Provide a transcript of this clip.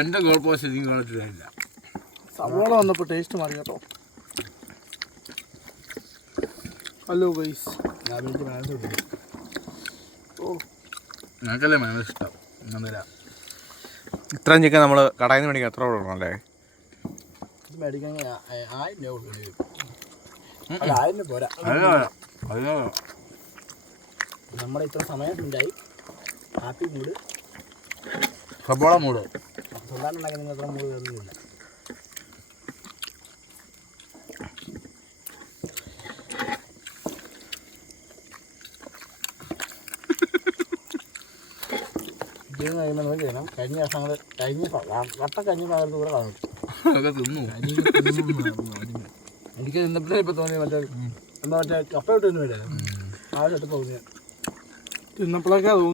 എന്റെ goal post നീ കളത്തില്ല. സവാള വന്നപ്പോൾ ടേസ്റ്റ് മാറി കേട്ടോ. ഹലോ ഗൈസ്, ഞങ്ങൾക്കല്ലേ മയോണൈസ് ഇഷ്ടം. ഇത്രയും ചിക്കൻ നമ്മൾ കടയിൽ നിന്ന് മേടിക്കാൻ എത്ര കൊടുക്കണം അല്ലേ? മേടിക്കാൻ 1000 രൂപ കൊടുക്കേണ്ടി വരും. 1000 പോരാ. നമ്മുടെ ഇത്ര സമയം ഉണ്ടായി. ഹാപ്പി മൂഡ്, സബോള മൂട് സ്വന്തമായിട്ടുണ്ടാക്കി നിങ്ങൾ അത്ര മൂഡ് കയറുന്നില്ല. ഇത് കഴിയുമ്പോൾ നോക്കി ചെയ്യണം. കഴിഞ്ഞ വർഷങ്ങൾ വട്ടം കഴിഞ്ഞ ഭാഗത്ത് കൂടെ കാണും. എനിക്ക് നിന്നപ്പോഴേ ഇപ്പം തോന്നി മറ്റേ എന്താ മറ്റേ കപ്പ ഇട്ടൊന്നും ഇല്ല. ആ ചട്ട് പോകുന്നത് തിന്നപ്പോഴൊക്കെ